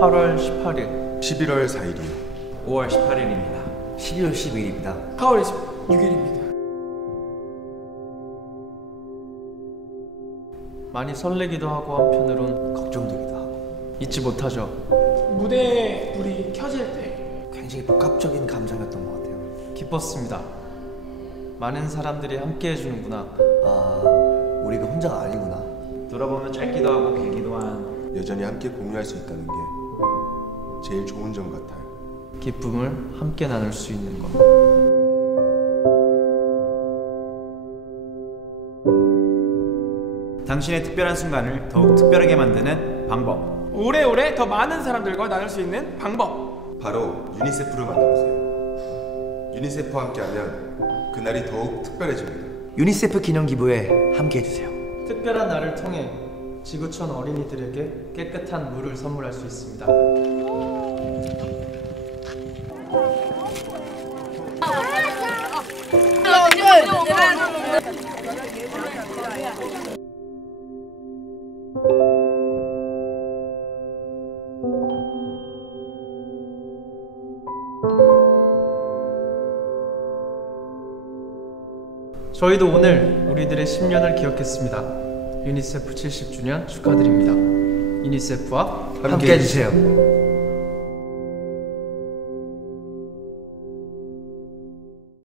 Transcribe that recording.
8월 18일 11월 4일이요. 5월 18일입니다. 12월 10일입니다. 4월 26일입니다. 많이 설레기도 하고 한편으론 걱정되기도 하고 잊지 못하죠. 무대에 불이 켜질 때 굉장히 복합적인 감정이었던 것 같아요. 기뻤습니다. 많은 사람들이 함께 해주는구나. 아, 우리가 혼자가 아니구나. 돌아보면 짧기도 하고 길기도 한 여전히 함께 공유할 수 있다는 게 제일 좋은 점 같아요. 기쁨을 함께 나눌 수 있는 것. 당신의 특별한 순간을 더욱 특별하게 만드는 방법. 오래오래 더 많은 사람들과 나눌 수 있는 방법. 바로 유니세프를 만나보세요. 유니세프와 함께하면 그날이 더욱 특별해집니다. 유니세프 기념 기부에 함께 해주세요. 특별한 날을 통해 지구촌 어린이들에게 깨끗한 물을 선물할 수 있습니다. 저희도 오늘 우리들의 10년을 기억했습니다. 유니세프 70주년 축하드립니다. 유니세프와 함께 해주세요.